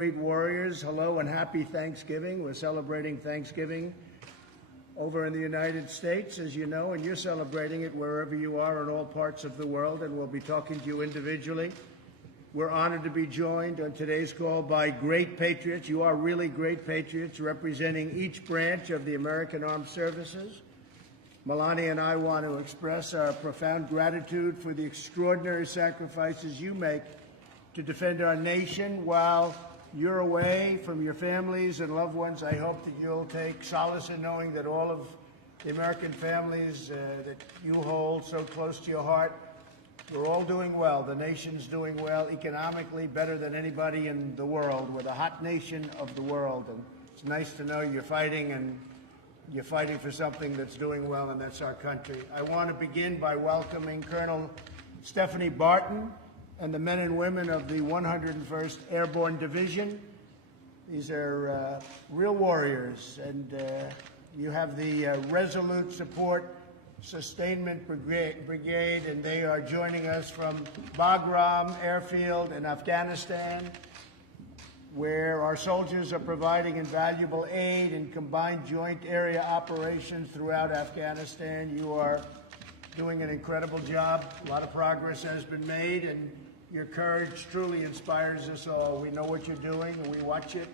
Great warriors, hello and happy Thanksgiving. We're celebrating Thanksgiving over in the United States, as you know, and you're celebrating it wherever you are in all parts of the world, and we'll be talking to you individually. We're honored to be joined on today's call by great patriots. You are really great patriots representing each branch of the American Armed Services. Melania and I want to express our profound gratitude for the extraordinary sacrifices you make to defend our nation while you're away from your families and loved ones. I hope that you'll take solace in knowing that all of the American families that you hold so close to your heart, we're all doing well. The nation's doing well, economically better than anybody in the world. We're the hot nation of the world, and it's nice to know you're fighting, and you're fighting for something that's doing well, and that's our country. I want to begin by welcoming Colonel Stephanie Barton and the men and women of the 101st Airborne Division. These are real warriors, and you have the Resolute Support Sustainment Brigade, and they are joining us from Bagram Airfield in Afghanistan, where our soldiers are providing invaluable aid in combined joint area operations throughout Afghanistan. You are doing an incredible job. A lot of progress has been made, and your courage truly inspires us all. We know what you're doing, and we watch it.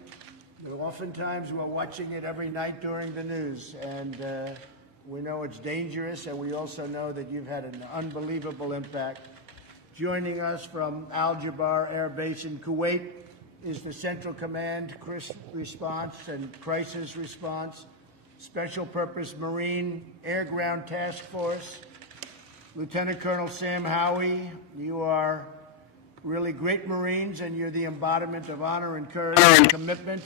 Oftentimes, we're watching it every night during the news, and we know it's dangerous, and we also know that you've had an unbelievable impact. Joining us from Al-Jabar Air Base in Kuwait is the Central Command Response and Crisis Response Special Purpose Marine Air-Ground Task Force. Lieutenant Colonel Sam Howie, you are really great Marines, and you're the embodiment of honor and courage and commitment.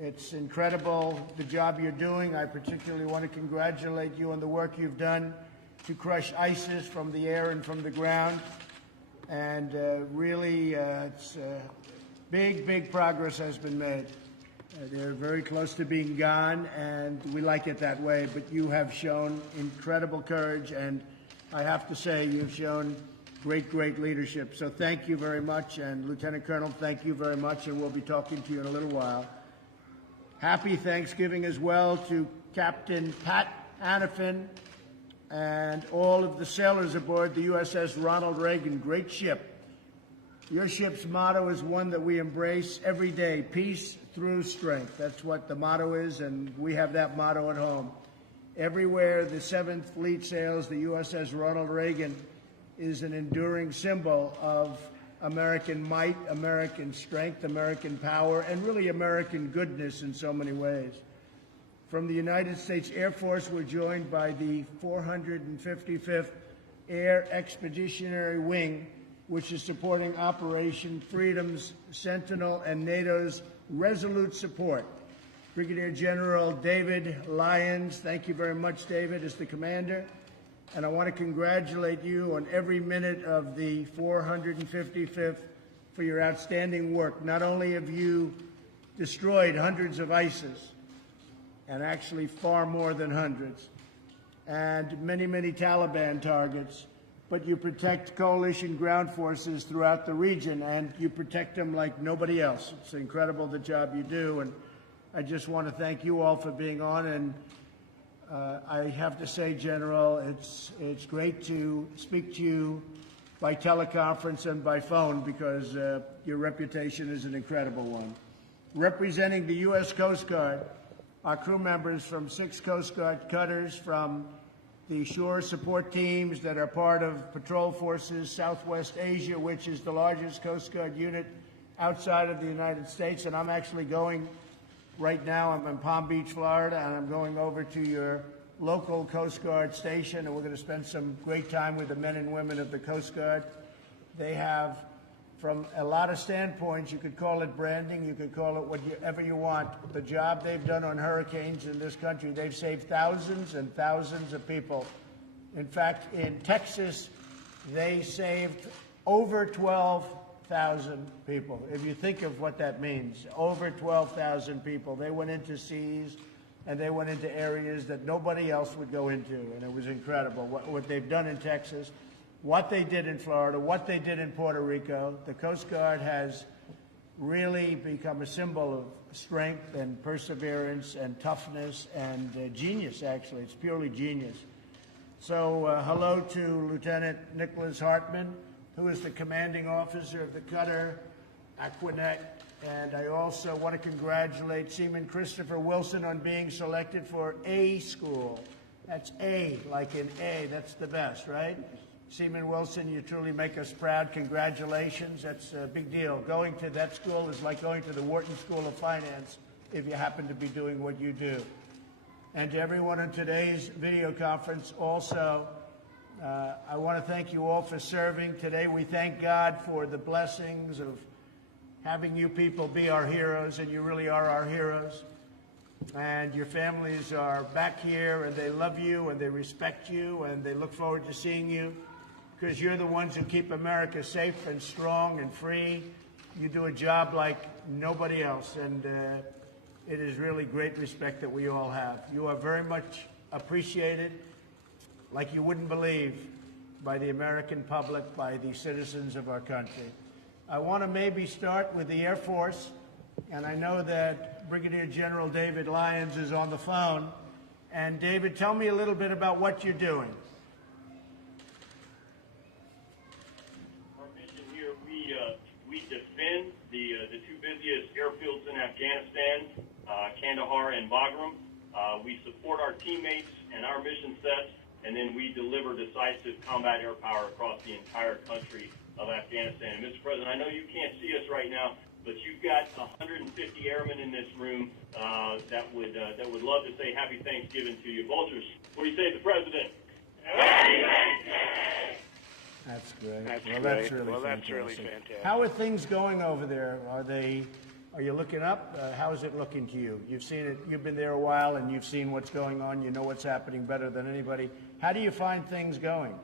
It's incredible the job you're doing. I particularly want to congratulate you on the work you've done to crush ISIS from the air and from the ground. And really, it's big progress has been made. They're very close to being gone, and we like it that way. But you have shown incredible courage, and I have to say you've shown great leadership. So thank you very much. And Lieutenant Colonel, thank you very much, and we'll be talking to you in a little while. Happy Thanksgiving as well to Captain Pat Anafin and all of the sailors aboard the USS Ronald Reagan. Great ship. Your ship's motto is one that we embrace every day: peace through strength. That's what the motto is, and we have that motto at home. Everywhere the 7th Fleet sails, the USS Ronald Reagan is an enduring symbol of American might, American strength, American power, and really American goodness in so many ways. From the United States Air Force, we're joined by the 455th Air Expeditionary Wing, which is supporting Operation Freedom's Sentinel and NATO's Resolute Support. Brigadier General David Lyons, thank you very much, David, is the commander. And I want to congratulate you on every minute of the 455th for your outstanding work. Not only have you destroyed hundreds of ISIS, and actually far more than hundreds, and many Taliban targets, but you protect coalition ground forces throughout the region, and you protect them like nobody else. It's incredible the job you do, and I just want to thank you all for being on. And I have to say, General, it's great to speak to you by teleconference and by phone, because your reputation is an incredible one. Representing the U.S. Coast Guard, our crew members from 6 Coast Guard cutters, from the shore support teams that are part of Patrol Forces Southwest Asia, which is the largest Coast Guard unit outside of the United States. And I'm actually going right now. I'm in Palm Beach, Florida, and I'm going over to your local Coast Guard station, and we're going to spend some great time with the men and women of the Coast Guard. They have, from a lot of standpoints, you could call it branding, you could call it whatever you want, the job they've done on hurricanes in this country. They've saved thousands and thousands of people. In fact, in Texas, they saved over 12,000 people. If you think of what that means, over 12,000 people. They went into seas, and they went into areas that nobody else would go into, and it was incredible what they've done in Texas, what they did in Florida, what they did in Puerto Rico. The Coast Guard has really become a symbol of strength and perseverance and toughness and genius, actually. It's purely genius. So hello to Lieutenant Nicholas Hartman, who is the commanding officer of the Cutter Aquanet. And I also want to congratulate Seaman Christopher Wilson on being selected for A school. That's A, like in A. That's the best, right? Seaman Wilson, you truly make us proud. Congratulations. That's a big deal. Going to that school is like going to the Wharton School of Finance if you happen to be doing what you do. And to everyone in today's video conference also, I want to thank you all for serving. Today we thank God for the blessings of having you people be our heroes, and you really are our heroes. And your families are back here, and they love you, and they respect you, and they look forward to seeing you, because you're the ones who keep America safe and strong and free. You do a job like nobody else, and it is really great respect that we all have. You are very much appreciated, like you wouldn't believe, by the American public, by the citizens of our country. I want to maybe start with the Air Force, and I know that Brigadier General David Lyons is on the phone. And David, tell me a little bit about what you're doing. Our mission here, we defend the two busiest airfields in Afghanistan, Kandahar and Bagram. We support our teammates and our mission sets, and then we deliver decisive combat air power across the entire country of Afghanistan. And Mr. President, I know you can't see us right now, but you've got 150 airmen in this room that would love to say Happy Thanksgiving to you. Vultures, what do you say to the President? Happy Thanksgiving! That's great. That's really fantastic. How are things going over there? Are you looking up? How is it looking to you? You've seen it. You've been there a while, and you've seen what's going on. You know what's happening better than anybody. How do you find things going?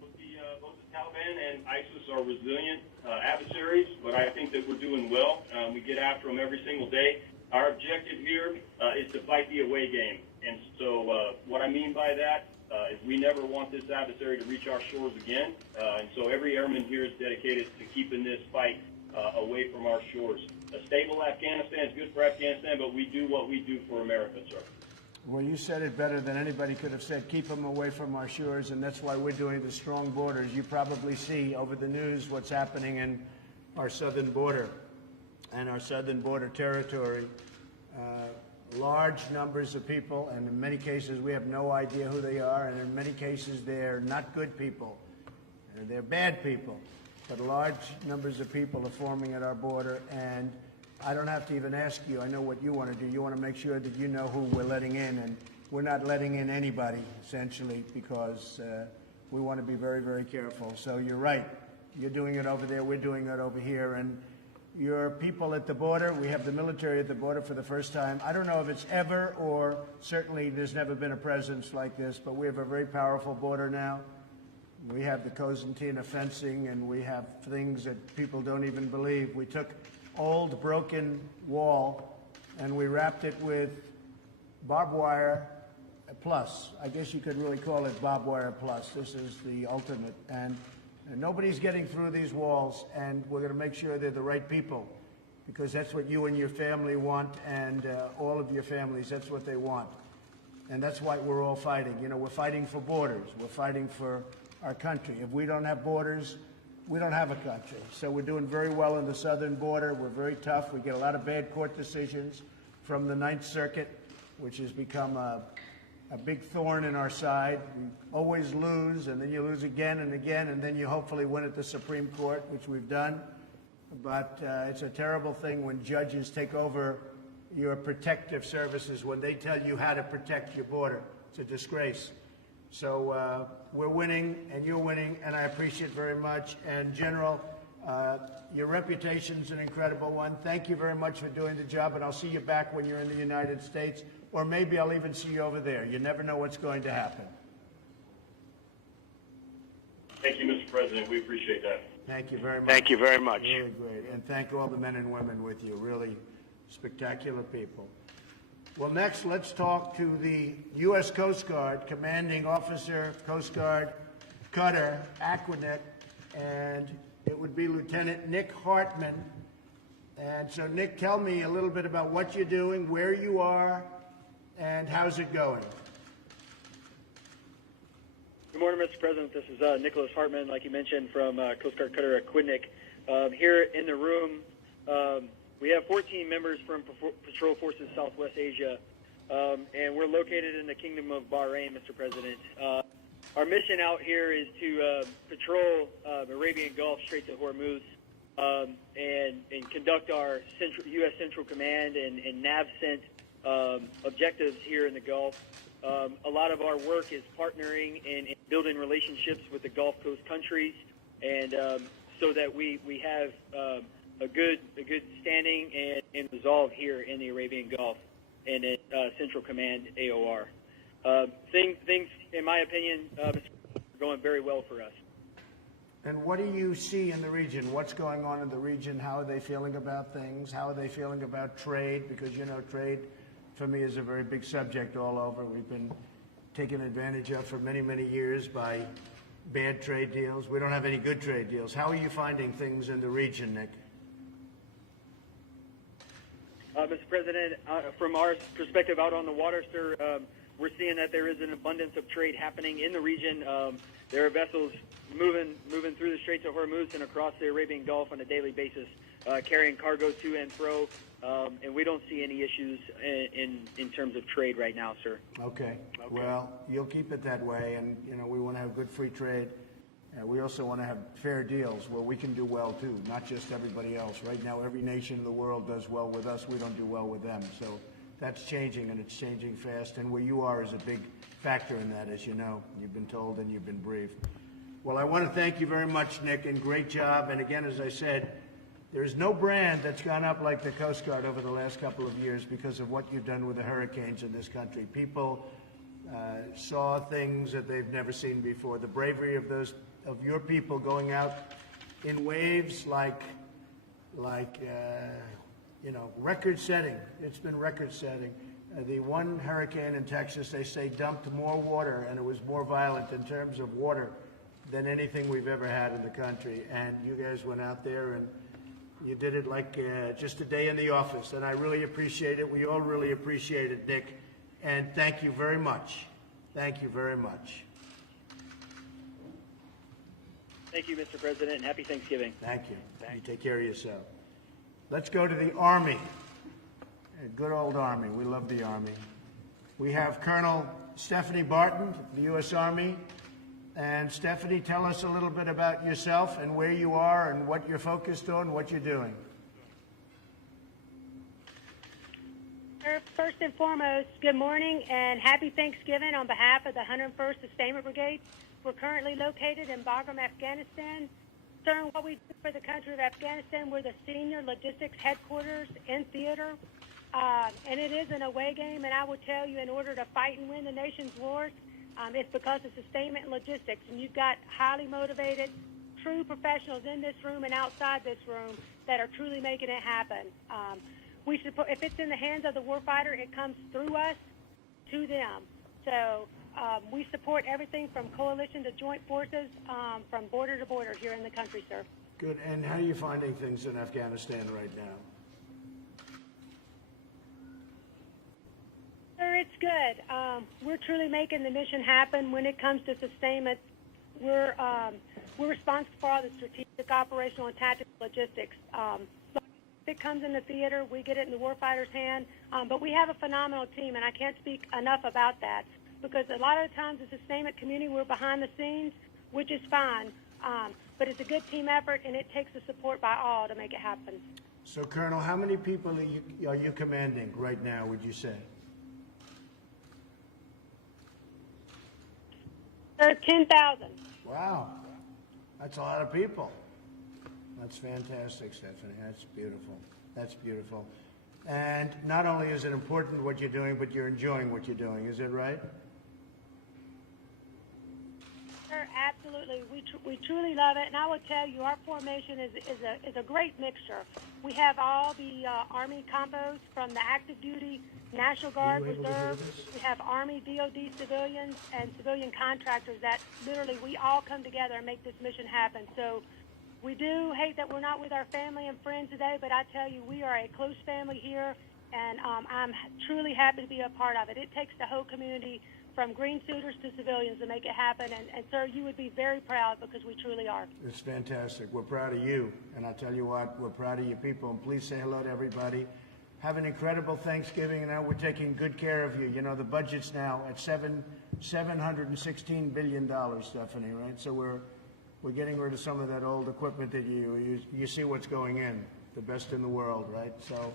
Both the Taliban and ISIS are resilient adversaries, but I think that we're doing well. We get after them every single day. Our objective here is to fight the away game. And so what I mean by that is we never want this adversary to reach our shores again. And so every airman here is dedicated to keeping this fight away from our shores. A stable Afghanistan is good for Afghanistan, but we do what we do for America, sir. Well, you said it better than anybody could have said. Keep them away from our shores, and that's why we're doing the strong borders. You probably see over the news what's happening in our southern border and our southern border territory. Large numbers of people, and in many cases we have no idea who they are, and in many cases they're not good people. They're bad people. But large numbers of people are forming at our border, and I don't have to even ask you. I know what you want to do. You want to make sure that you know who we're letting in, and we're not letting in anybody, essentially, because we want to be very, very careful. So you're right. You're doing it over there. We're doing it over here. And your people at the border, we have the military at the border for the first time. I don't know if it's ever, or certainly there's never been a presence like this, but we have a very powerful border now. We have the Cosentina fencing, and we have things that people don't even believe. We took old broken wall and we wrapped it with barbed wire plus. I guess you could really call it barbed wire plus. This is the ultimate. And nobody's getting through these walls, and we're going to make sure they're the right people, because that's what you and your family want, and all of your families, that's what they want. And that's why we're all fighting. You know, we're fighting for borders. We're fighting for our country. If we don't have borders, we don't have a country. So we're doing very well in the southern border. We're very tough. We get a lot of bad court decisions from the Ninth Circuit, which has become a big thorn in our side. We always lose, and then you lose again and again, and then you hopefully win at the Supreme Court, which we've done. But it's a terrible thing when judges take over your protective services, when they tell you how to protect your border. It's a disgrace. So we're winning, and you're winning, and I appreciate it very much. And General, your reputation's an incredible one. Thank you very much for doing the job, and I'll see you back when you're in the United States, or maybe I'll even see you over there. You never know what's going to happen. Thank you, Mr. President. We appreciate that. Thank you very much. Thank you very much. Really great. And thank all the men and women with you. Really spectacular people. Well, next, let's talk to the U.S. Coast Guard Commanding Officer, Coast Guard Cutter Aquanet, and it would be Lieutenant Nick Hartman. And so, Nick, tell me a little bit about what you're doing, where you are, and how's it going? Good morning, Mr. President. This is Nicholas Hartman, like you mentioned, from Coast Guard Cutter Aquidneck. Here in the room, we have 14 members from Patrol Forces Southwest Asia, and we're located in the Kingdom of Bahrain, Mr. President. Our mission out here is to patrol Arabian Gulf, Strait of Hormuz, and conduct our U.S. Central Command and NAVCENT objectives here in the Gulf. A lot of our work is partnering and building relationships with the Gulf Coast countries, and so that we have a good standing and resolve here in the Arabian Gulf and at Central Command AOR. Things, in my opinion, are going very well for us. And what do you see in the region? What's going on in the region? How are they feeling about things? How are they feeling about trade? Because, you know, trade for me is a very big subject all over. We've been taken advantage of for many, many years by bad trade deals. We don't have any good trade deals. How are you finding things in the region, Nick? Mr. President, from our perspective out on the water, sir, we're seeing that there is an abundance of trade happening in the region. There are vessels moving through the Straits of Hormuz and across the Arabian Gulf on a daily basis, carrying cargo to and fro, and we don't see any issues in terms of trade right now, sir. Okay. Well, you'll keep it that way, and you know we want to have good free trade. We also want to have fair deals where we can do well too, not just everybody else. Right now, every nation in the world does well with us. We don't do well with them. So that's changing, and it's changing fast. And where you are is a big factor in that, as you know. You've been told and you've been briefed. Well, I want to thank you very much, Nick, and great job. And again, as I said, there's no brand that's gone up like the Coast Guard over the last couple of years because of what you've done with the hurricanes in this country. People saw things that they've never seen before. The bravery of your people going out in waves like you know, record-setting. It's been record-setting. The one hurricane in Texas, they say, dumped more water, and it was more violent in terms of water than anything we've ever had in the country. And you guys went out there and you did it like just a day in the office, and I really appreciate it. We all really appreciate it, Nick. And thank you very much. Thank you very much. Thank you, Mr. President, and happy Thanksgiving. Thank you. You take care of yourself. Let's go to the Army. Good old Army. We love the Army. We have Colonel Stephanie Barton, the U.S. Army. And Stephanie, tell us a little bit about yourself and where you are and what you're focused on, what you're doing. First and foremost, good morning and happy Thanksgiving on behalf of the 101st Sustainment Brigade. We're currently located in Bagram, Afghanistan. Sir, what we do for the country of Afghanistan, we're the senior logistics headquarters in theater, and it is an away game. And I will tell you, in order to fight and win the nation's wars, it's because of sustainment and logistics. And you've got highly motivated, true professionals in this room and outside this room that are truly making it happen. We support, if it's in the hands of the warfighter, it comes through us to them. So we support everything from coalition to joint forces, from border to border here in the country, sir. Good. And how are you finding things in Afghanistan right now? Sir, it's good. We're truly making the mission happen. When it comes to sustainment, we're responsible for all the strategic, operational, and tactical logistics. If it comes in the theater, we get it in the warfighter's hand. But we have a phenomenal team, and I can't speak enough about that, because a lot of the times the sustainment community, we're behind the scenes, which is fine. But it's a good team effort, and it takes the support by all to make it happen. So, Colonel, how many people are you commanding right now, would you say? Sir, 10,000. Wow. That's a lot of people. That's fantastic, Stephanie. That's beautiful. That's beautiful. And not only is it important what you're doing, but you're enjoying what you're doing. Is that right? Sir, absolutely. We truly love it. And I will tell you, our formation is a great mixture. We have all the Army combos from the active duty, National Guard, Reserve. We have Army, DOD civilians, and civilian contractors that literally we all come together and make this mission happen. So We do hate that we're not with our family and friends today, but I tell you, we are a close family here, and I'm truly happy to be a part of it. It takes the whole community, from green suiters to civilians, to make it happen. And sir, you would be very proud, because we truly are. It's fantastic. We're proud of you. And I'll tell you what, we're proud of you people. And please say hello to everybody. Have an incredible Thanksgiving. And now we're taking good care of you. You know, the budget's now at $716 billion, Stephanie, right? So we're getting rid of some of that old equipment that you see what's going in, the best in the world, right? So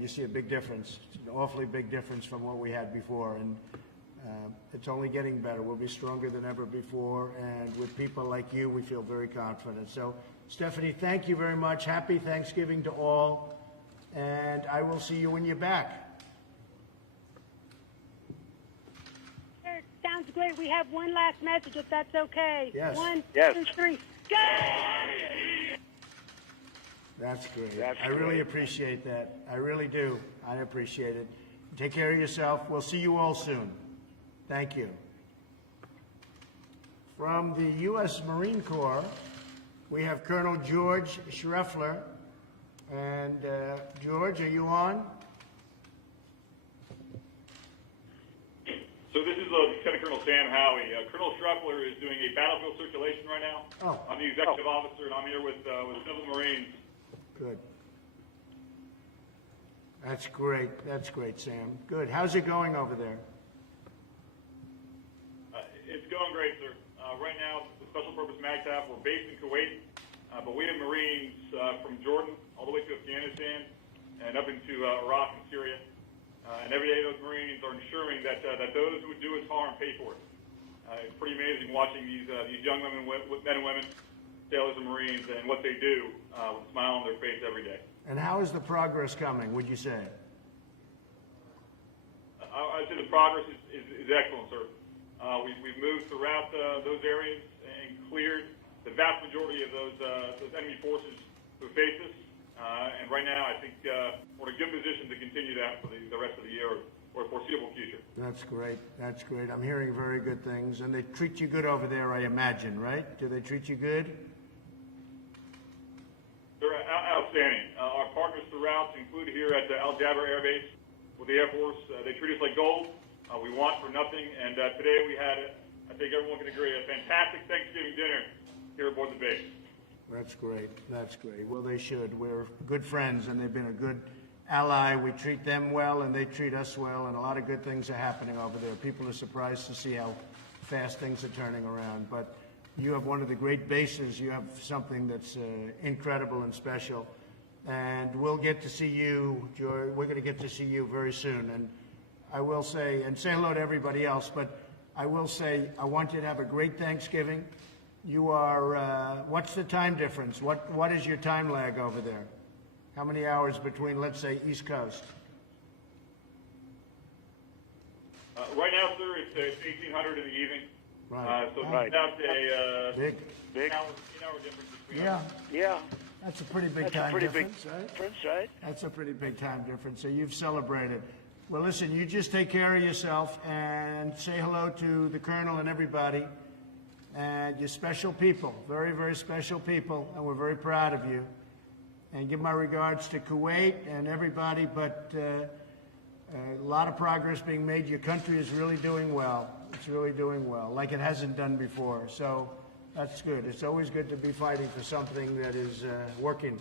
you see a big difference. It's an awfully big difference from what we had before. And it's only getting better. We'll be stronger than ever before, and with people like you, we feel very confident. So, Stephanie, thank you very much. Happy Thanksgiving to all, and I will see you when you're back. Sir, sounds great. We have one last message, if that's okay. Yes. One, Yes. 2, 3, go! That's great. That's I really great. appreciate that. I really do. I appreciate it. Take care of yourself. We'll see you all soon. Thank you. From the U.S. Marine Corps, we have Colonel George Schreffler. And George, are you on? So this is Lieutenant Colonel Sam Howie. Colonel Schreffler is doing a battlefield circulation right now. Oh. I'm the executive officer, and I'm here with Civil Marines. Good. That's great. That's great, Sam. Good. How's it going over there? It's going great, sir. Right now, the Special Purpose MAGTF, we're based in Kuwait, but we have Marines from Jordan all the way to Afghanistan and up into Iraq and Syria. And every day those Marines are ensuring that those who would do us harm pay for it. It's pretty amazing watching these young men and women, sailors and Marines, and what they do with a smile on their face every day. And how is the progress coming, would you say? I'd say the progress is excellent, sir. We've moved throughout those areas and cleared the vast majority of those enemy forces who face us. And right now, I think we're in a good position to continue that for the rest of the year or foreseeable future. That's great. That's great. I'm hearing very good things. And they treat you good over there, I imagine, right? Do they treat you good? They're outstanding. Our partners throughout, included here at Al Jaber Air Base with the Air Force, they treat us like gold. We want for nothing. And today we had, I think everyone can agree, a fantastic Thanksgiving dinner here aboard the base. That's great. That's great. Well, they should. We're good friends, and they've been a good ally. We treat them well, and they treat us well, and a lot of good things are happening over there. People are surprised to see how fast things are turning around. But you have one of the great bases. You have something that's incredible and special. And we'll get to see you, George. We're going to get to see you very soon. And I will say, and say hello to everybody else, but I will say I want you to have a great Thanksgiving. You are, what's the time difference? What is your time lag over there? How many hours between, let's say, East Coast? Right now, sir, it's 1800 in the evening. Right. So Right. it's about a Big. hour difference between Yeah. us. Yeah. That's a pretty big That's a time pretty big difference, right? difference, right? That's a pretty big time difference. So you've celebrated. Well, listen, you just take care of yourself and say hello to the Colonel and everybody. And you're special people, very, very special people, and we're very proud of you. And give my regards to Kuwait and everybody, but a lot of progress being made. Your country is really doing well. It's really doing well, like it hasn't done before. So that's good. It's always good to be fighting for something that is working.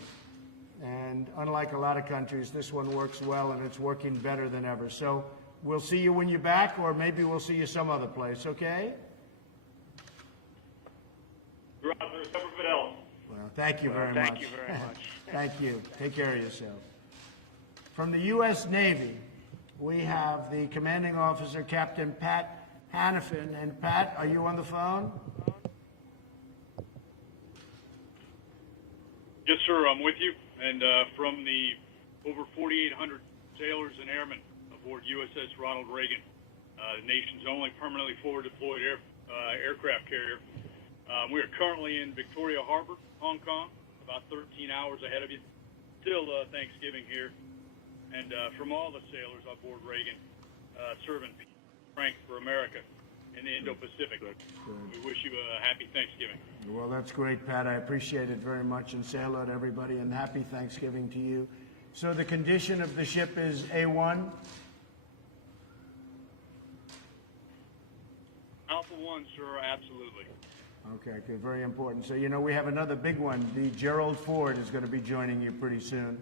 And unlike a lot of countries, this one works well, and it's working better than ever. So we'll see you when you're back, or maybe we'll see you some other place, okay? You're out there, Semper Fidelis. Well, thank you very much. Thank you very much. Thank you. Take care of yourself. From the U.S. Navy, we have the commanding officer, Captain Pat Hannafin. And Pat, are you on the phone? Yes, sir, I'm with you. And from the over 4,800 sailors and airmen aboard USS Ronald Reagan, the nation's only permanently forward deployed aircraft carrier, we are currently in Victoria Harbor, Hong Kong, about 13 hours ahead of you. Still Thanksgiving here. And from all the sailors aboard Reagan, serving strength for America in the Indo-Pacific. We wish you a happy Thanksgiving. Well, that's great, Pat. I appreciate it very much, and say hello to everybody, and happy Thanksgiving to you. So the condition of the ship is A1? Alpha 1, sir, absolutely. Okay, good, very important. So, you know, we have another big one. The Gerald Ford is going to be joining you pretty soon.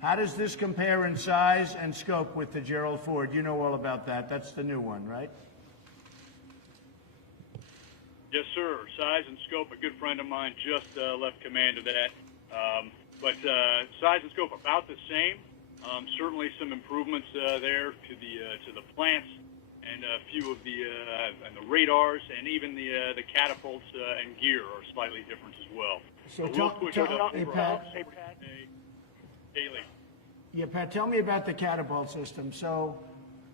How does this compare in size and scope with the Gerald Ford? You know all about that. That's the new one, right? Yes, sir. Size and scope. A good friend of mine just left command of that. But size and scope about the same. Certainly some improvements there to the plants and a few of the radars and even the catapults and gear are slightly different as well. So Hey, Pat. Daily. Yeah, Pat, tell me about the catapult system. So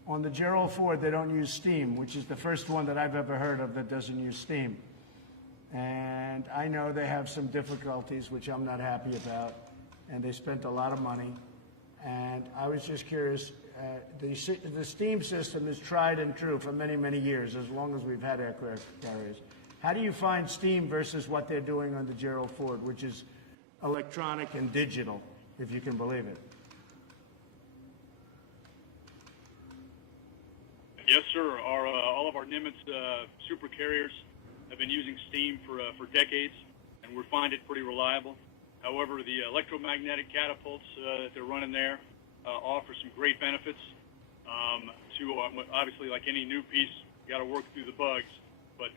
on the Gerald Ford, they don't use steam, which is the first one that I've ever heard of that doesn't use steam. And I know they have some difficulties, which I'm not happy about, and they spent a lot of money. And I was just curious, the steam system is tried and true for many, many years, as long as we've had aircraft carriers. How do you find steam versus what they're doing on the Gerald Ford, which is electronic and digital, if you can believe it? Yes, sir. All of our Nimitz super carriers have been using steam for decades, and we find it pretty reliable. However, the electromagnetic catapults that they're running there offer some great benefits. Obviously, like any new piece, you got to work through the bugs, but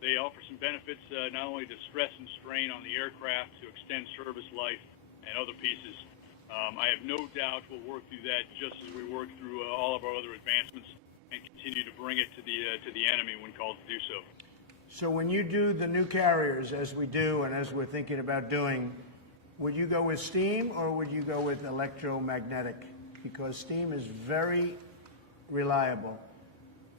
they offer some benefits not only to stress and strain on the aircraft to extend service life and other pieces. I have no doubt we'll work through that just as we work through all of our other advancements and continue to bring it to the enemy when called to do so. So when you do the new carriers, as we do and as we're thinking about doing, would you go with steam or would you go with electromagnetic? Because steam is very reliable,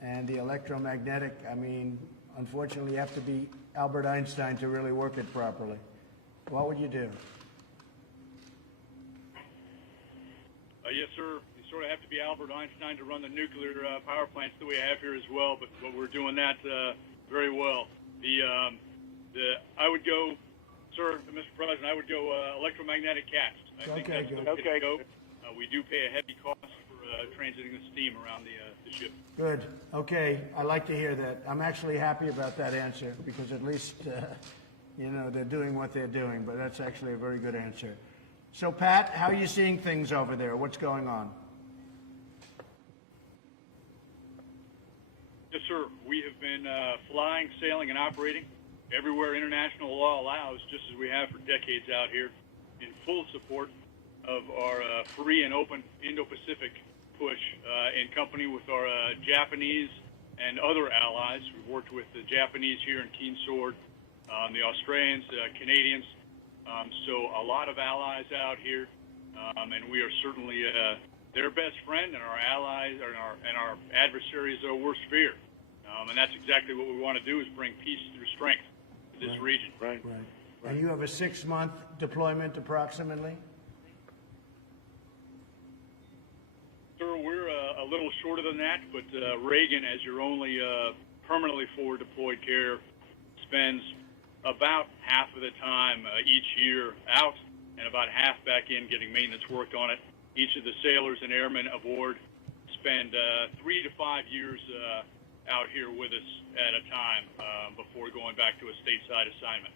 and the electromagnetic, I mean, unfortunately you have to be Albert Einstein to really work it properly. What would you do? Yes, sir. You sort of have to be Albert Einstein to run the nuclear power plants that we have here as well, but we're doing that very well. I would go, sir, Mr. President, I would go electromagnetic cats. I think that's the way to go. We do pay a heavy cost for transiting the steam around the ship. Good. Okay. I like to hear that. I'm actually happy about that answer because at least, you know, they're doing what they're doing, but that's actually a very good answer. So, Pat, how are you seeing things over there? What's going on? Yes, sir. We have been flying, sailing, and operating everywhere international law allows, just as we have for decades out here, in full support of our free and open Indo-Pacific push in company with our Japanese and other allies. We've worked with the Japanese here in Keen Sword, the Australians, Canadians, so a lot of allies out here, and we are certainly their best friend and our allies and our adversaries' worst fear. And that's exactly what we want to do, is bring peace through strength to this region. Right. And you have a 6-month deployment approximately? Sir, we're a little shorter than that, but Reagan, as your only permanently forward deployed carrier, spends about half of the time each year out and about half back in getting maintenance work on it. Each of the sailors and airmen aboard spend 3 to 5 years out here with us at a time before going back to a stateside assignment.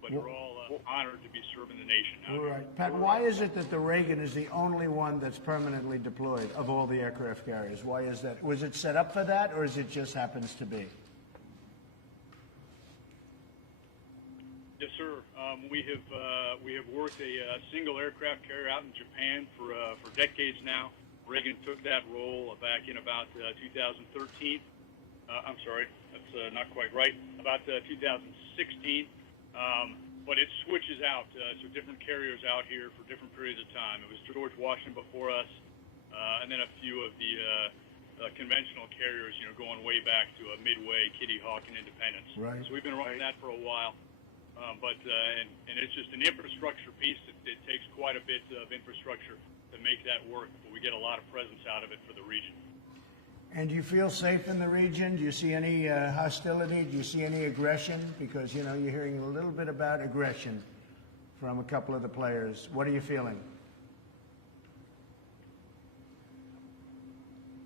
But we're all honored to be serving the nation out here. Right. Pat, why is it that the Reagan is the only one that's permanently deployed of all the aircraft carriers? Why is that? Was it set up for that, or is it just happens to be? Yes, sir. We have worked a single aircraft carrier out in Japan for decades now. Reagan took that role back in about 2013. I'm sorry, that's not quite right. About 2016. But it switches out, so different carriers out here for different periods of time. It was George Washington before us, and then a few of the conventional carriers, going way back to Midway, Kitty Hawk, and Independence. Right. So we've been running that for a while. But it's just an infrastructure piece. It takes quite a bit of infrastructure to make that work, but we get a lot of presence out of it for the region. And do you feel safe in the region? Do you see any hostility? Do you see any aggression? Because, you know, you're hearing a little bit about aggression from a couple of the players. What are you feeling?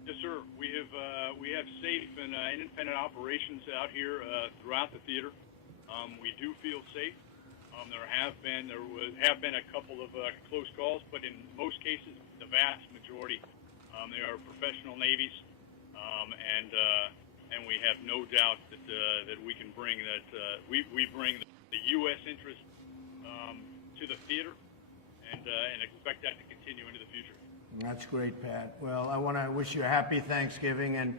Yes, sir. We have safe and independent operations out here throughout the theater. We do feel safe. There have been a couple of close calls, but in most cases, the vast majority, they are professional navies, and we have no doubt that we can bring we bring the U.S. interest to the theater, and expect that to continue into the future. That's great, Pat. Well, I want to wish you a happy Thanksgiving and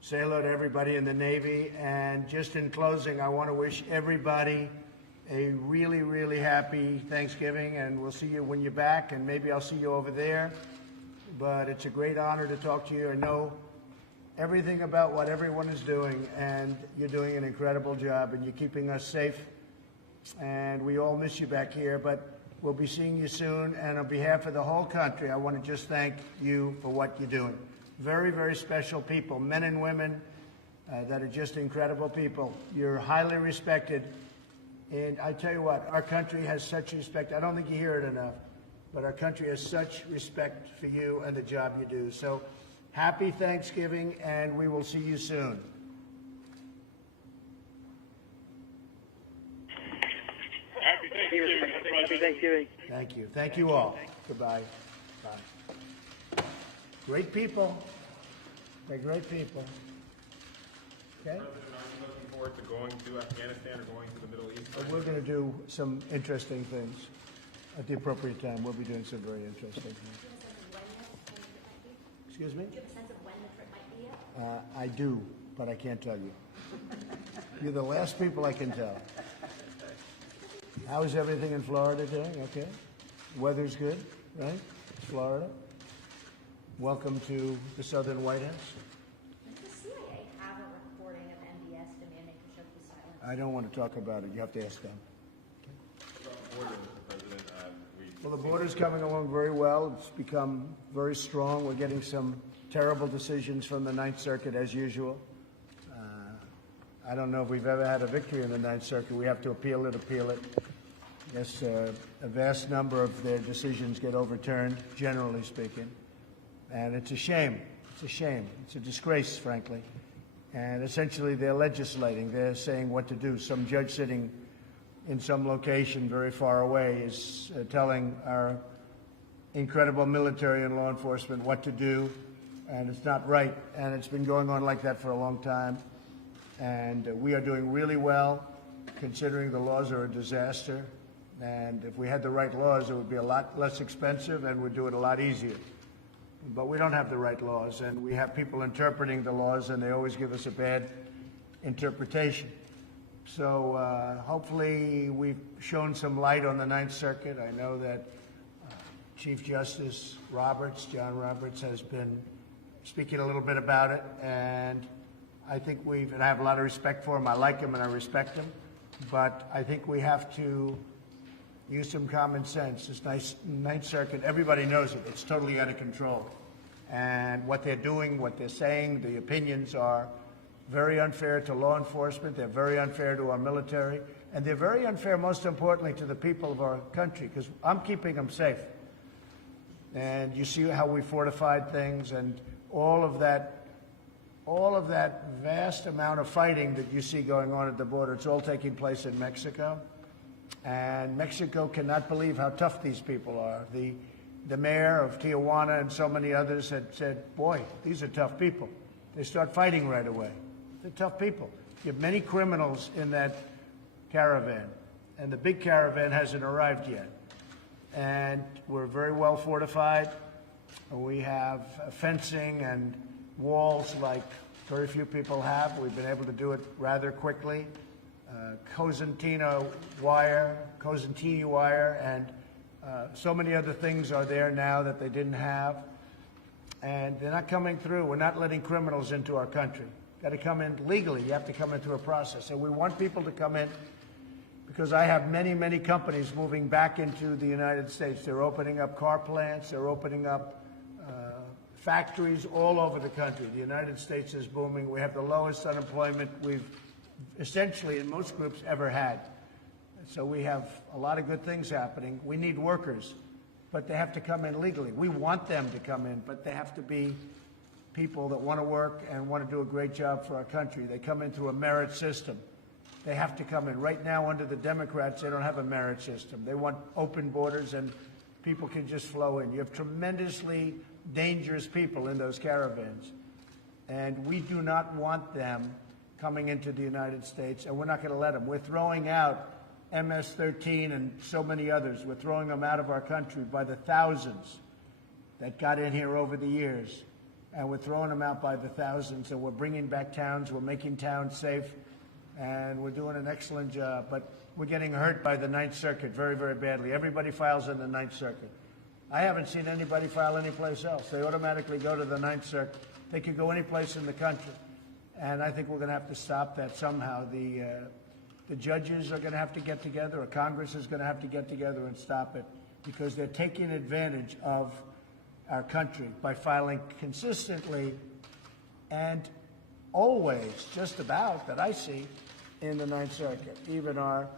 say hello to everybody in the Navy. And just in closing, I want to wish everybody a really, really happy Thanksgiving. And we'll see you when you're back, and maybe I'll see you over there. But it's a great honor to talk to you and know everything about what everyone is doing. And you're doing an incredible job, and you're keeping us safe. And we all miss you back here, but we'll be seeing you soon, and on behalf of the whole country, I want to just thank you for what you're doing. Very, very special people, men and women that are just incredible people. You're highly respected, and I tell you what, our country has such respect. I don't think you hear it enough, but our country has such respect for you and the job you do. So happy Thanksgiving, and we will see you soon. Happy Thanksgiving. Happy Thanksgiving. Thank you. Thank you all. Goodbye. Bye. Great people. They're great people. Okay? President, are you looking forward to going to Afghanistan or going to the Middle East? We're going to do some interesting things at the appropriate time. We'll be doing some very interesting things. Excuse me? Do you have a sense of when the trip might be? I do, but I can't tell you. You're the last people I can tell. How is everything in Florida doing? Okay. Weather's good, right? Florida. Welcome to the Southern White House. Does the CIA have a recording of MBS demanding Khashoggi's silence? I don't want to talk about it. You have to ask them. About the border, Mr. President, Well, the border's coming along very well. It's become very strong. We're getting some terrible decisions from the Ninth Circuit, as usual. I don't know if we've ever had a victory in the Ninth Circuit. We have to appeal it. Yes, a vast number of their decisions get overturned, generally speaking. And it's a shame. It's a shame. It's a disgrace, frankly. And essentially, they're legislating. They're saying what to do. Some judge sitting in some location very far away is telling our incredible military and law enforcement what to do, and it's not right. And it's been going on like that for a long time. And we are doing really well, considering the laws are a disaster. And if we had the right laws, it would be a lot less expensive and would do it a lot easier. But we don't have the right laws, and we have people interpreting the laws, and they always give us a bad interpretation. So hopefully we've shown some light on the Ninth Circuit. I know that Chief Justice John Roberts, has been speaking a little bit about it, and I think and I have a lot of respect for him. I like him and I respect him, but I think we have to use some common sense. This Ninth Circuit, everybody knows it. It's totally out of control. And what they're doing, what they're saying, the opinions are very unfair to law enforcement. They're very unfair to our military. And they're very unfair, most importantly, to the people of our country, because I'm keeping them safe. And you see how we fortified things, and all of that vast amount of fighting that you see going on at the border, it's all taking place in Mexico. And Mexico cannot believe how tough these people are. The mayor of Tijuana and so many others had said, boy, these are tough people. They start fighting right away. They're tough people. You have many criminals in that caravan, and the big caravan hasn't arrived yet. And we're very well fortified. We have fencing and walls like very few people have. We've been able to do it rather quickly. Cosentino wire, and so many other things are there now that they didn't have. And they're not coming through. We're not letting criminals into our country. Got to come in legally. You have to come in through a process. And we want people to come in because I have many, many companies moving back into the United States. They're opening up car plants. They're opening up factories all over the country. The United States is booming. We have the lowest unemployment we've essentially in most groups ever had. So we have a lot of good things happening. We need workers, but they have to come in legally. We want them to come in, but they have to be people that want to work and want to do a great job for our country. They come in through a merit system. They have to come in. Right now, under the Democrats, they don't have a merit system. They want open borders and people can just flow in. You have tremendously dangerous people in those caravans. And we do not want them coming into the United States, and we're not going to let them. We're throwing out MS-13 and so many others. We're throwing them out of our country by the thousands that got in here over the years. And we're throwing them out by the thousands, and we're bringing back towns. We're making towns safe, and we're doing an excellent job. But we're getting hurt by the Ninth Circuit very, very badly. Everybody files in the Ninth Circuit. I haven't seen anybody file anyplace else. They automatically go to the Ninth Circuit. They could go any place in the country. And I think we're going to have to stop that somehow. The judges are going to have to get together, or Congress is going to have to get together and stop it, because they're taking advantage of our country by filing consistently and always, just about, that I see, in the Ninth Circuit. Even our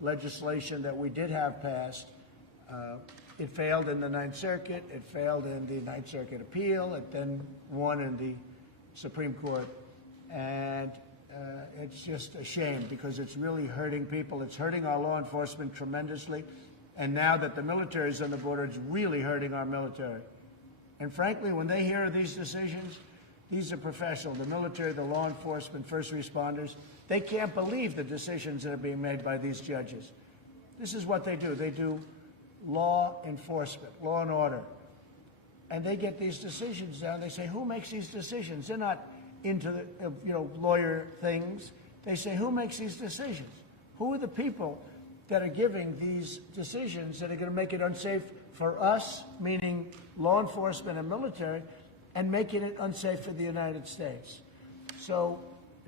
legislation that we did have passed, it failed in the Ninth Circuit, it failed in the Ninth Circuit appeal, it then won in the Supreme Court. And it's just a shame, because it's really hurting people. It's hurting our law enforcement tremendously. And now that the military is on the border, it's really hurting our military. And frankly, when they hear of these decisions, these are professional, the military, the law enforcement, first responders, they can't believe the decisions that are being made by these judges. This is what they do. They do law enforcement, law and order. And they get these decisions down. They say, who makes these decisions? They're not into the lawyer things. They say, who makes these decisions? Who are the people that are giving these decisions that are going to make it unsafe for us, meaning law enforcement and military, and making it unsafe for the United States? So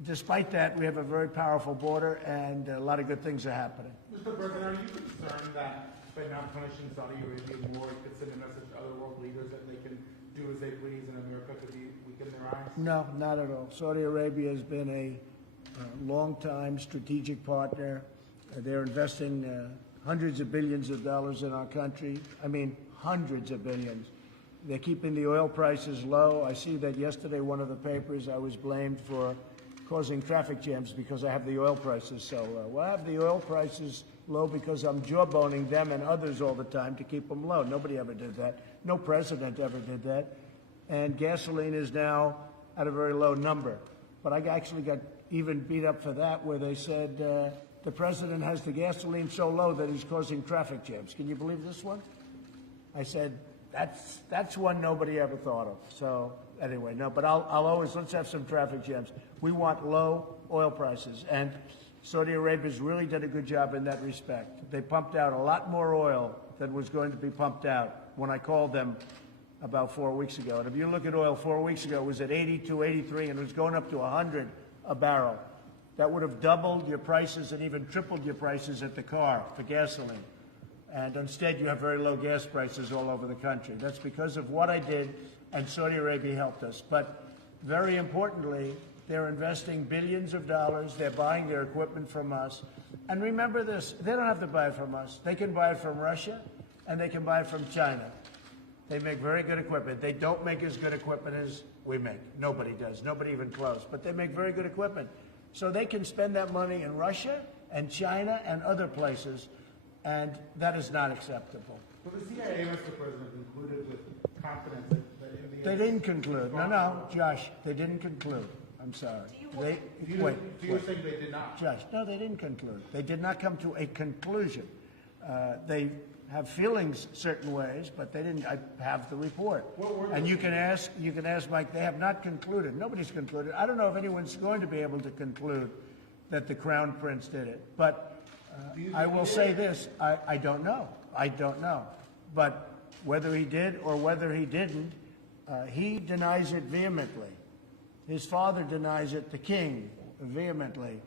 despite that, we have a very powerful border, and a lot of good things are happening. Mr. President, are you concerned that by not punishing Saudi Arabia more, it could send a message to other world leaders that they can do as they please and America could be weak in their eyes? No, not at all. Saudi Arabia has been a long-time strategic partner. They're investing hundreds of billions of dollars in our country. I mean, hundreds of billions. They're keeping the oil prices low. I see that yesterday, one of the papers, I was blamed for causing traffic jams because I have the oil prices so low. Well, I have the oil prices low because I'm jawboning them and others all the time to keep them low. Nobody ever did that. No president ever did that. And gasoline is now at a very low number. But I actually got even beat up for that, where they said the president has the gasoline so low that he's causing traffic jams. Can you believe this one? I said, that's one nobody ever thought of. So anyway, no, but I'll always, let's have some traffic jams. We want low oil prices. And Saudi Arabia's really done a good job in that respect. They pumped out a lot more oil than was going to be pumped out when I called them about 4 weeks ago. And if you look at oil 4 weeks ago, it was at 82, 83, and it was going up to 100 a barrel. That would have doubled your prices and even tripled your prices at the car for gasoline. And instead, you have very low gas prices all over the country. That's because of what I did, and Saudi Arabia helped us. But very importantly, they're investing billions of dollars. They're buying their equipment from us. And remember this, they don't have to buy it from us. They can buy it from Russia, and they can buy it from China. They make very good equipment. They don't make as good equipment as we make. Nobody does, nobody even close. But they make very good equipment. So they can spend that money in Russia and China and other places, and that is not acceptable. But the CIA, Mr. President, concluded with confidence that India... They didn't conclude. No, Josh, they didn't conclude. I'm sorry. Do you think they did not? Josh, no, they didn't conclude. They did not come to a conclusion. They have feelings certain ways, but they didn't. I have the report. And you can ask Mike, they have not concluded. Nobody's concluded. I don't know if anyone's going to be able to conclude that the Crown Prince did it. But I will say this, I don't know. I don't know. But whether he did or whether he didn't, he denies it vehemently. His father denies it, the king, vehemently.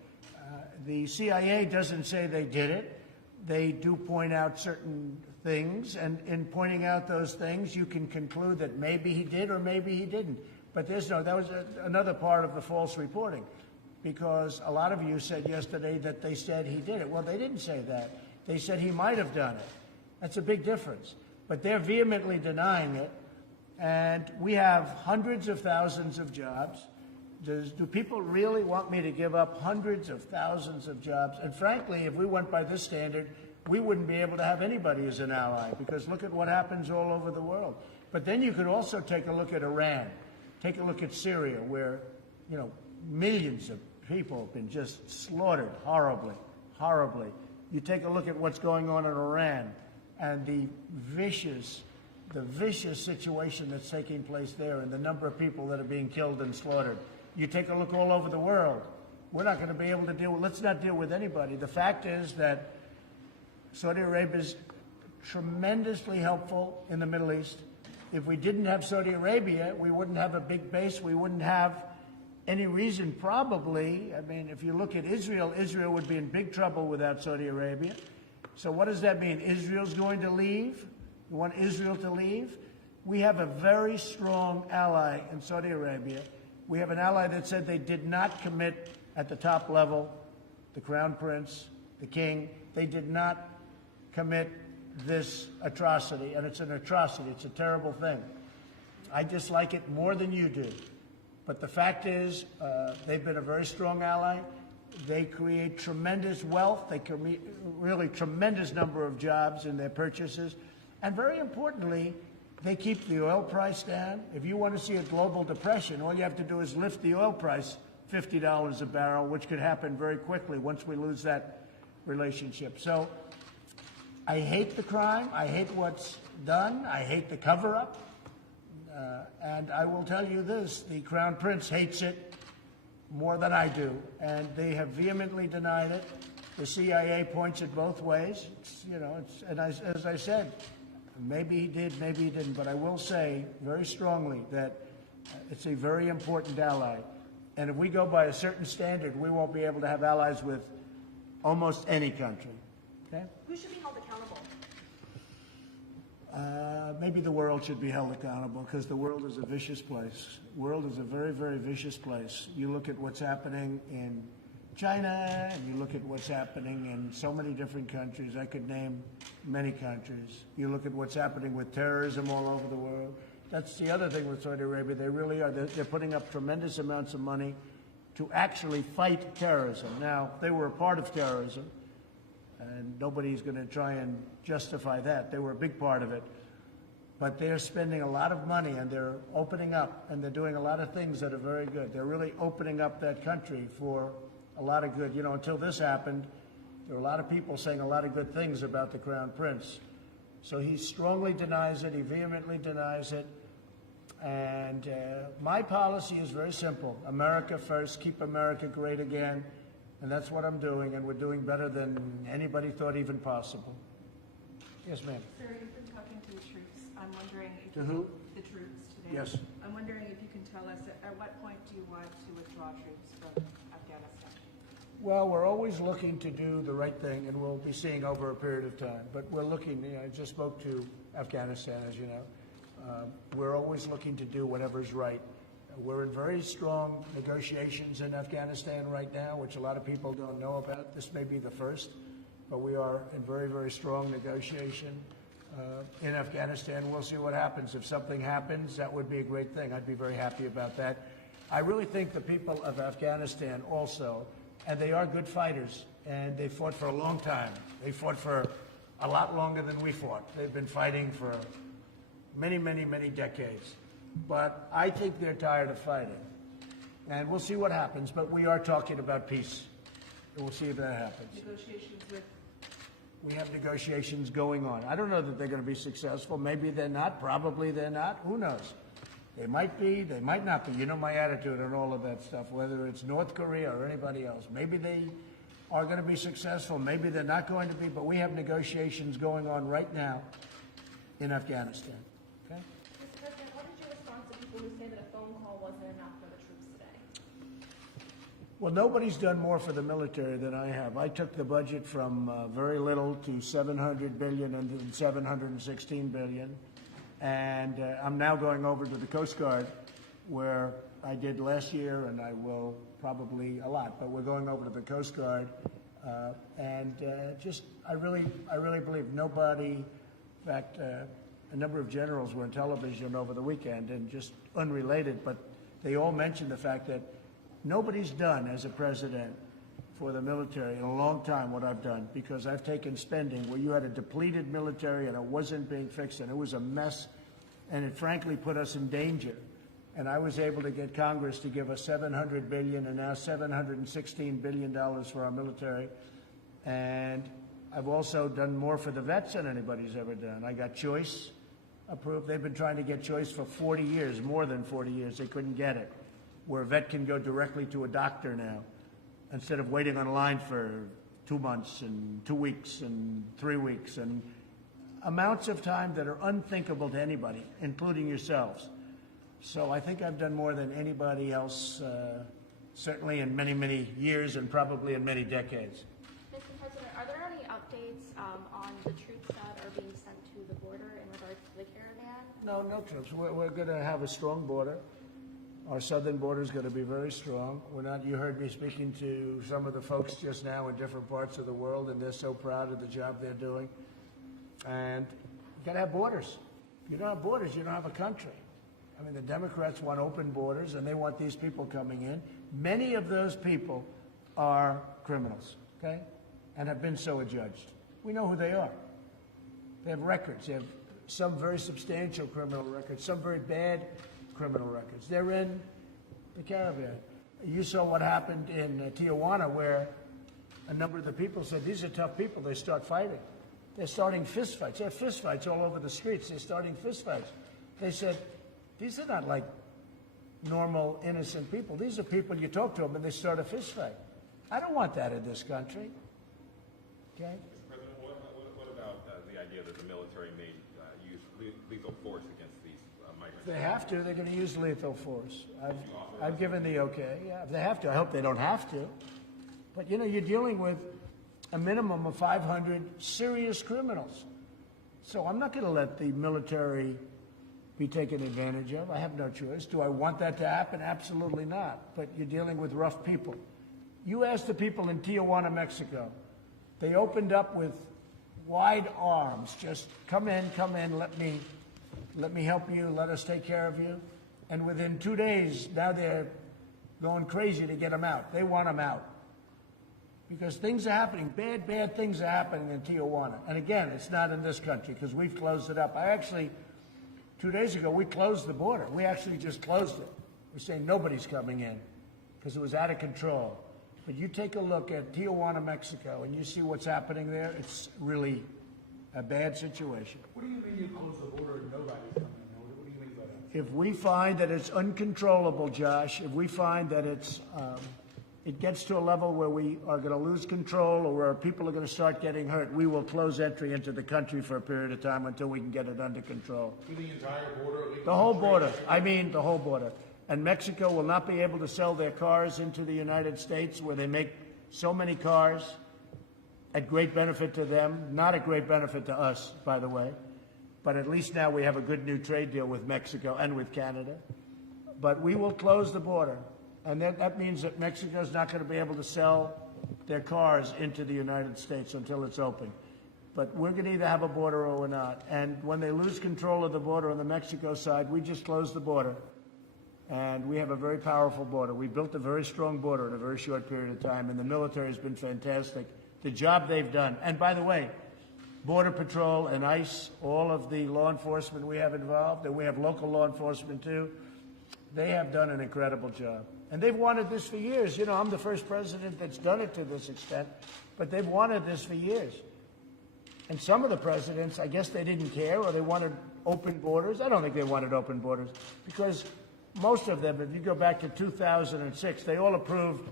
The CIA doesn't say they did it. They do point out certain things, and in pointing out those things, you can conclude that maybe he did or maybe he didn't. But that was another part of the false reporting, because a lot of you said yesterday that they said he did it. Well, they didn't say that. They said he might have done it. That's a big difference. But they're vehemently denying it, and we have hundreds of thousands of jobs. Do people really want me to give up hundreds of thousands of jobs? And frankly, if we went by this standard, we wouldn't be able to have anybody as an ally, because look at what happens all over the world. But then you could also take a look at Iran. Take a look at Syria, where, millions of people have been just slaughtered horribly, horribly. You take a look at what's going on in Iran and the vicious situation that's taking place there and the number of people that are being killed and slaughtered. You take a look all over the world. We're not going to be able to let's not deal with anybody. The fact is that Saudi Arabia is tremendously helpful in the Middle East. If we didn't have Saudi Arabia, we wouldn't have a big base. We wouldn't have any reason, probably. I mean, if you look at Israel, Israel would be in big trouble without Saudi Arabia. So what does that mean? Israel's going to leave? You want Israel to leave? We have a very strong ally in Saudi Arabia. We have an ally that said they did not commit at the top level, the Crown Prince, the King. They did not commit this atrocity, and it's an atrocity. It's a terrible thing. I dislike it more than you do. But the fact is, they've been a very strong ally. They create tremendous wealth. They create really tremendous number of jobs in their purchases. And very importantly, they keep the oil price down. If you want to see a global depression, all you have to do is lift the oil price $50 a barrel, which could happen very quickly once we lose that relationship. So I hate the crime. I hate what's done. I hate the cover-up. And I will tell you this, the Crown Prince hates it more than I do, and they have vehemently denied it. The CIA points it both ways. As I said, maybe he did, maybe he didn't, but I will say very strongly that it's a very important ally. And if we go by a certain standard, we won't be able to have allies with almost any country. Okay? Who should be held accountable? Maybe the world should be held accountable, because the world is a vicious place. The world is a very, very vicious place. You look at what's happening in China, and you look at what's happening in so many different countries. I could name many countries. You look at what's happening with terrorism all over the world. That's the other thing with Saudi Arabia. They really are. They're putting up tremendous amounts of money to actually fight terrorism. Now, they were a part of terrorism, and nobody's going to try and justify that. They were a big part of it. But they're spending a lot of money, and they're opening up, and they're doing a lot of things that are very good. They're really opening up that country for a lot of good. Until this happened, there were a lot of people saying a lot of good things about the Crown Prince. So he strongly denies it. He vehemently denies it. And my policy is very simple. America first, keep America great again. And that's what I'm doing, and we're doing better than anybody thought even possible. Yes, ma'am. Sir, you've been talking to the troops. I'm wondering if To who? The troops today. Yes. I'm wondering if you can tell us at what point do you want to withdraw troops from Afghanistan? Well, we're always looking to do the right thing, and we'll be seeing over a period of time. But we're looking, I just spoke to Afghanistan, as you know. We're always looking to do whatever's right. We're in very strong negotiations in Afghanistan right now, which a lot of people don't know about. This may be the first, but we are in very, very strong negotiation in Afghanistan. We'll see what happens. If something happens, that would be a great thing. I'd be very happy about that. I really think the people of Afghanistan also, and they are good fighters, and they fought for a long time. They fought for a lot longer than we fought. They've been fighting for many, many, many decades. But I think they're tired of fighting. And we'll see what happens, but we are talking about peace. We'll see if that happens. Negotiations with? We have negotiations going on. I don't know that they're going to be successful. Maybe they're not. Probably they're not. Who knows? They might be. They might not be. You know my attitude on all of that stuff, whether it's North Korea or anybody else. Maybe they are going to be successful. Maybe they're not going to be. But we have negotiations going on right now in Afghanistan. Okay? Mr. President, what is your response to people who say that a phone call wasn't enough for the troops today? Well, nobody's done more for the military than I have. I took the budget from very little to $700 billion and then $716 billion. And I'm now going over to the Coast Guard, where I did last year, and I will probably a lot, but we're going over to the Coast Guard. I really believe nobody, in fact, a number of generals were on television over the weekend, and just unrelated, but they all mentioned the fact that nobody's done as a president for the military in a long time what I've done, because I've taken spending where you had a depleted military and it wasn't being fixed and it was a mess, and it frankly put us in danger. And I was able to get Congress to give us $700 billion and now $716 billion for our military. And I've also done more for the vets than anybody's ever done. I got choice approved. They've been trying to get choice for 40 years, more than 40 years. They couldn't get it. Where a vet can go directly to a doctor now, instead of waiting on line for 2 months and 2 weeks and 3 weeks, and amounts of time that are unthinkable to anybody, including yourselves. So I think I've done more than anybody else, certainly in many, many years and probably in many decades. Mr. President, are there any updates on the troops that are being sent to the border in regards to the caravan? No troops. We're going to have a strong border. Our southern border is going to be very strong. You heard me speaking to some of the folks just now in different parts of the world, and they're so proud of the job they're doing. And you got to have borders. If you don't have borders, you don't have a country. I mean, the Democrats want open borders, and they want these people coming in. Many of those people are criminals, okay, and have been so adjudged. We know who they are. They have records. They have some very substantial criminal records, some very bad criminal records. They're in the caravan. You saw what happened in Tijuana, where a number of the people said, these are tough people. They start fighting. They're starting fist fights. There are fist fights all over the streets. They're starting fist fights. They said, these are not like normal, innocent people. These are people, you talk to them and they start a fist fight. I don't want that in this country. Okay? Mr. President, what about the idea that the military may use lethal force against these migrants? If they have to, they're going to use lethal force. I've given the okay. Yeah, if they have to. I hope they don't have to. But, you know, you're dealing with a minimum of 500 serious criminals. So I'm not going to let the military be taken advantage of. I have no choice. Do I want that to happen? Absolutely not. But you're dealing with rough people. You ask the people in Tijuana, Mexico. They opened up with wide arms. Just come in, let me help you, let us take care of you. And within 2 days, now they're going crazy to get them out. They want them out. Because things are happening, bad things are happening in Tijuana. And again, it's not in this country because we've closed it up. 2 days ago, we closed the border. We actually just closed it. We're saying nobody's coming in because it was out of control. But you take a look at Tijuana, Mexico, and you see what's happening there. It's really a bad situation. What do you mean you close the border and nobody's coming in? What do you mean by that? If we find that it's uncontrollable, Josh, if we find that it gets to a level where we are going to lose control or where people are going to start getting hurt, we will close entry into the country for a period of time until we can get it under control. The entire border? The whole border. I mean the whole border. And Mexico will not be able to sell their cars into the United States where they make so many cars at great benefit to them, not at great benefit to us, by the way. But at least now we have a good new trade deal with Mexico and with Canada. But we will close the border. And that means that Mexico is not going to be able to sell their cars into the United States until it's open. But we're going to either have a border or we're not. And when they lose control of the border on the Mexico side, we just close the border. And we have a very powerful border. We built a very strong border in a very short period of time, and the military has been fantastic. The job they've done. And by the way, Border Patrol and ICE, all of the law enforcement we have involved, and we have local law enforcement too, they have done an incredible job. And they've wanted this for years. You know, I'm the first president that's done it to this extent, but they've wanted this for years. And some of the presidents, I guess they didn't care, or they wanted open borders. I don't think they wanted open borders, because most of them, if you go back to 2006, they all approved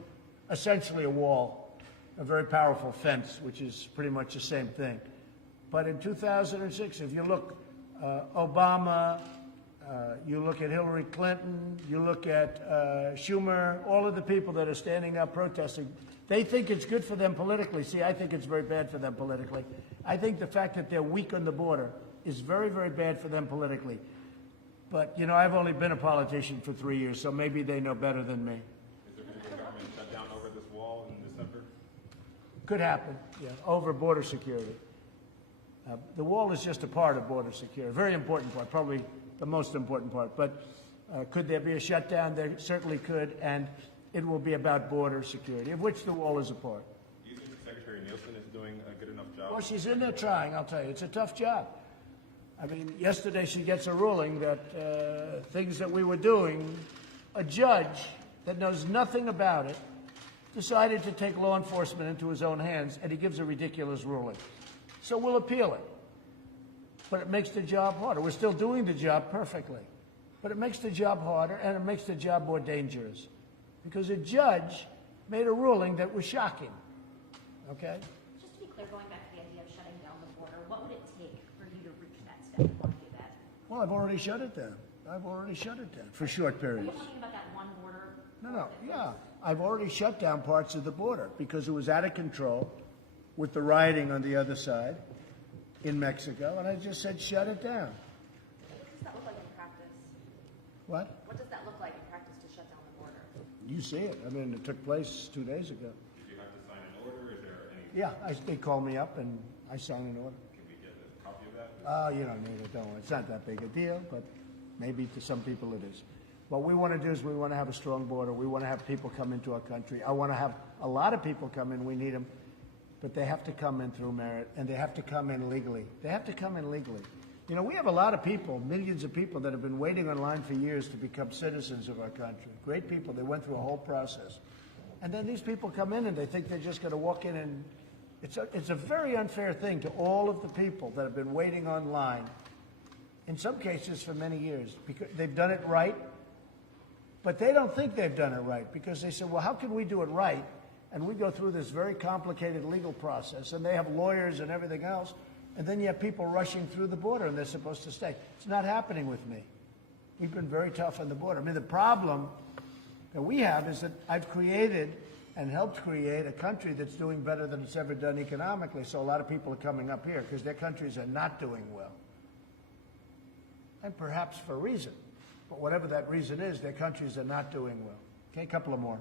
essentially a wall, a very powerful fence, which is pretty much the same thing. But in 2006, if you look, Obama, You look at Hillary Clinton, you look at Schumer, all of the people that are standing up protesting. They think it's good for them politically. See, I think it's very bad for them politically. I think the fact that they're weak on the border is very, very bad for them politically. But, you know, I've only been a politician for 3 years, so maybe they know better than me. Is there going to be a government shutdown over this wall in December? Could happen, yeah, over border security. The wall is just a part of border security, a very important part, probably the most important part. But could there be a shutdown? There certainly could, and it will be about border security, of which the wall is a part. Do you think Secretary Nielsen is doing a good enough job? Well, she's in there trying, I'll tell you. It's a tough job. I mean, yesterday she gets a ruling that things that we were doing, a judge that knows nothing about it decided to take law enforcement into his own hands, and he gives a ridiculous ruling. So we'll appeal it. But it makes the job harder. We're still doing the job perfectly. But it makes the job harder, and it makes the job more dangerous. Because a judge made a ruling that was shocking. Okay? Just to be clear, going back to the idea of shutting down the border, what would it take for you to reach that step and want to do that? Well, I've already shut it down. I've already shut it down for short Are periods. you talking about that one border? No, yeah. I've already shut down parts of the border because it was out of control with the rioting on the other side in Mexico, and I just said shut it down. What does that look like in practice? What? What does that look like in practice to shut down the border? You see it. I mean, it took place 2 days ago. Did you have to sign an order? Is there any? Yeah, they called me up and I signed an order. Can we get a copy of that? You don't need it, don't worry. It's not that big a deal, but maybe to some people it is. What we want to do is we want to have a strong border. We want to have people come into our country. I want to have a lot of people come in. We need them. But they have to come in through merit, and they have to come in legally. They have to come in legally. You know, we have a lot of people, millions of people that have been waiting online for years to become citizens of our country. Great people. They went through a whole process. And then these people come in and they think they're just going to walk in and it's a very unfair thing to all of the people that have been waiting online, in some cases for many years, because they've done it right, but they don't think they've done it right because they said, well, how can we do it right? And we go through this very complicated legal process, and they have lawyers and everything else, and then you have people rushing through the border, and they're supposed to stay. It's not happening with me. We've been very tough on the border. I mean, the problem that we have is that I've created and helped create a country that's doing better than it's ever done economically, so a lot of people are coming up here because their countries are not doing well. And perhaps for a reason. But whatever that reason is, their countries are not doing well. Okay, a couple of more.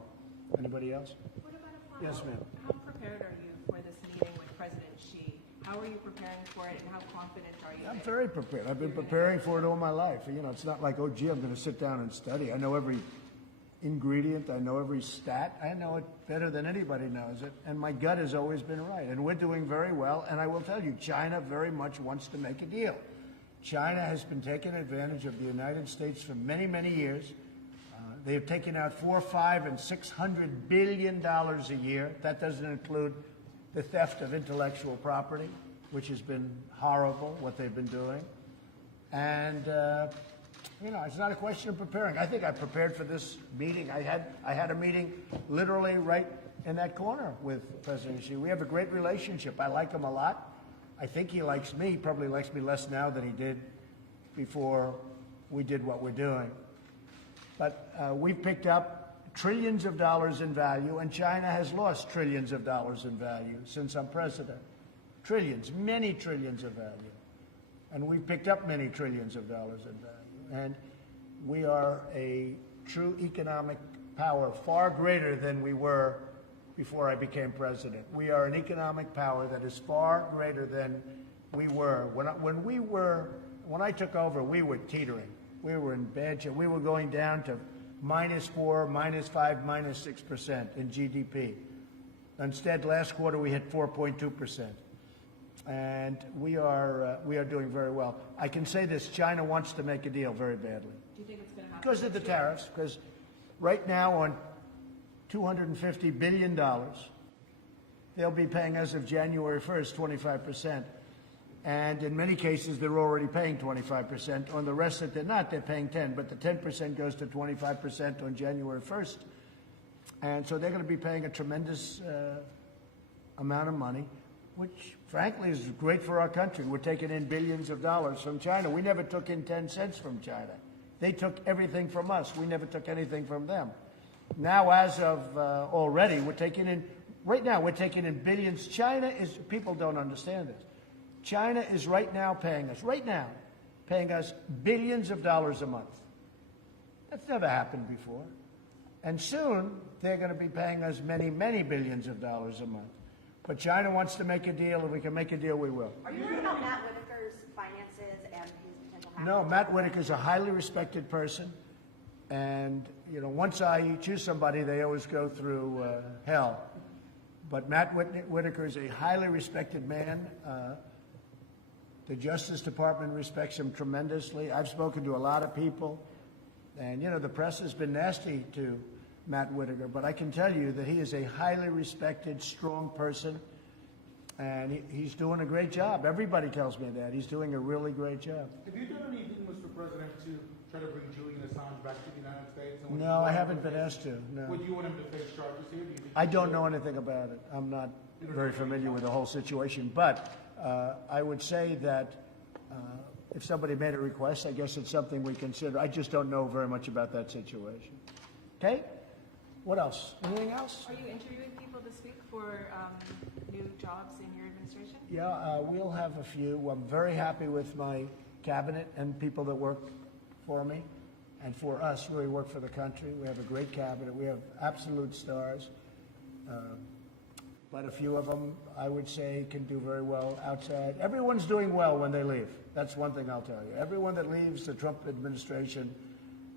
Anybody else? What about a Yes, ma'am. How prepared are you for this meeting with President Xi? How are you preparing for it, and how confident are you? I'm very prepared. I've been preparing for it all my life. You know, it's not like, oh, gee, I'm going to sit down and study. I know every ingredient. I know every stat. I know it better than anybody knows it. And my gut has always been right. And we're doing very well. And I will tell you, China very much wants to make a deal. China has been taking advantage of the United States for many, many years. They have taken out $400, $500, and $600 billion a year. That doesn't include the theft of intellectual property, which has been horrible, what they've been doing. And, you know, it's not a question of preparing. I think I prepared for this meeting. I had a meeting literally right in that corner with President Xi. We have a great relationship. I like him a lot. I think he likes me. He probably likes me less now than he did before we did what we're doing. But we've picked up trillions of dollars in value, and China has lost trillions of dollars in value since I'm president. Trillions, many trillions of value. And we've picked up many trillions of dollars in value. And we are a true economic power, far greater than we were before I became president. We are an economic power that is far greater than we were. When I took over, we were teetering. We were in bad shape. We were going down to -4, -5, -6% in GDP. Instead, last quarter we hit 4.2%. And we are doing very well. I can say this, China wants to make a deal very badly. Do you think it's going to happen? Because of the tariffs, because right now on $250 billion, they'll be paying as of January 1st, 25%. And in many cases, they're already paying 25%. On the rest that they're not, they're paying 10%. But the 10% goes to 25% on January 1st. And so they're going to be paying a tremendous amount of money, which, frankly, is great for our country. We're taking in billions of dollars from China. We never took in 10 cents from China. They took everything from us. We never took anything from them. Now, as of already, we're taking in billions. China is, people don't understand this. China is right now paying us billions of dollars a month. That's never happened before. And soon, they're going to be paying us many, many billions of dollars a month. But China wants to make a deal, and we can make a deal, we will. Are you worried about Matt Whitaker's finances and his potential hackers? No, Matt Whitaker's a highly respected person. And, you know, once I choose somebody, they always go through hell. But Matt Whitaker is a highly respected man. The Justice Department respects him tremendously. I've spoken to a lot of people. And, you know, the press has been nasty to Matt Whitaker, but I can tell you that he is a highly respected, strong person, and he's doing a great job. Everybody tells me that. He's doing a really great job. Have you done anything, Mr. President, to try to bring Julian Assange back to the United States? No, I haven't been asked to, no. Would you want him to face charges here? I don't know anything about it. I'm not very familiar with the whole situation, but I would say that if somebody made a request, I guess it's something we consider. I just don't know very much about that situation. Okay? What else? Anything else? Are you interviewing people this week for new jobs in your administration? Yeah, we'll have a few. I'm very happy with my cabinet and people that work for me and for us, really work for the country. We have a great cabinet. We have absolute stars. But a few of them, I would say, can do very well outside. Everyone's doing well when they leave. That's one thing I'll tell you. Everyone that leaves the Trump administration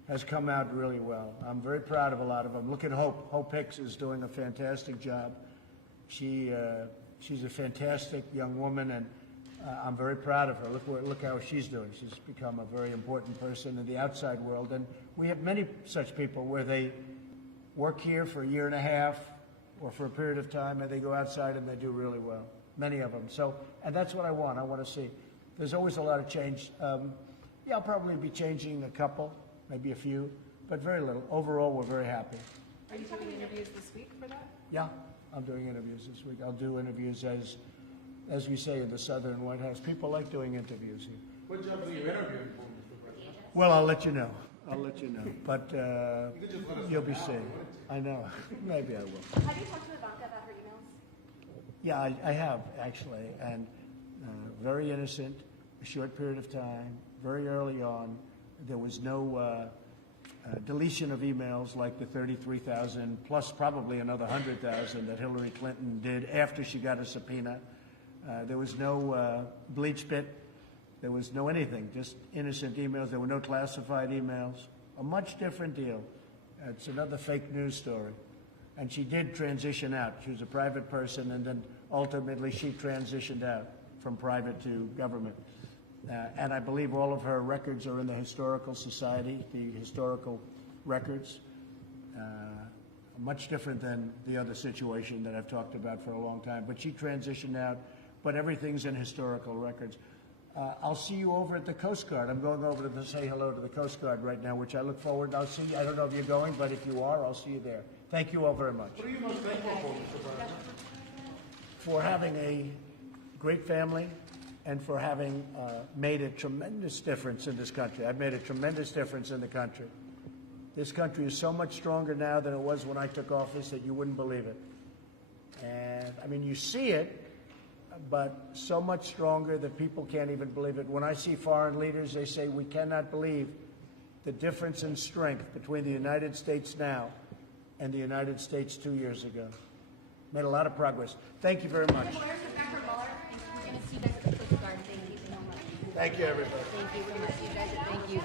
has come out really well. I'm very proud of a lot of them. Look at Hope. Hope Hicks is doing a fantastic job. She's a fantastic young woman, and I'm very proud of her. Look how she's doing. She's become a very important person in the outside world. And we have many such people where they work here for a year and a half or for a period of time, and they go outside and they do really well. Many of them. So, and that's what I want. I want to see. There's always a lot of change. Yeah, I'll probably be changing a couple, maybe a few, but very little. Overall, we're very happy. Are you doing interviews this week for that? Yeah, I'm doing interviews this week. I'll do interviews as we say in the Southern White House. People like doing interviews here. What jobs are you interviewing for, Mr. President? Well, I'll let you know. But you'll be seeing. I know. Maybe I will. Have you talked to Ivanka about her emails? Yeah, I have, actually. And very innocent, a short period of time, very early on. There was no deletion of emails like the 33,000 plus probably another 100,000 that Hillary Clinton did after she got a subpoena. There was no bleach bit. There was no anything, just innocent emails. There were no classified emails. A much different deal. It's another fake news story. And she did transition out. She was a private person, and then ultimately she transitioned out from private to government. And I believe all of her records are in the Historical Society, the historical records. Much different than the other situation that I've talked about for a long time. But she transitioned out, but everything's in historical records. I'll see you over at the Coast Guard. I'm going over to say hello to the Coast Guard right now, which I look forward. I'll see you. I don't know if you're going, but if you are, I'll see you there. Thank you all very much. What are you most thankful for, Mr. President? For having a great family and for having made a tremendous difference in this country. I've made a tremendous difference in the country. This country is so much stronger now than it was when I took office that you wouldn't believe it. And, I mean, you see it, but so much stronger that people can't even believe it. When I see foreign leaders, they say, we cannot believe the difference in strength between the United States now and the United States 2 years ago. Made a lot of progress. Thank you very much. Thank you so much. Thank you, everybody. Thank you so much. You guys, thank you.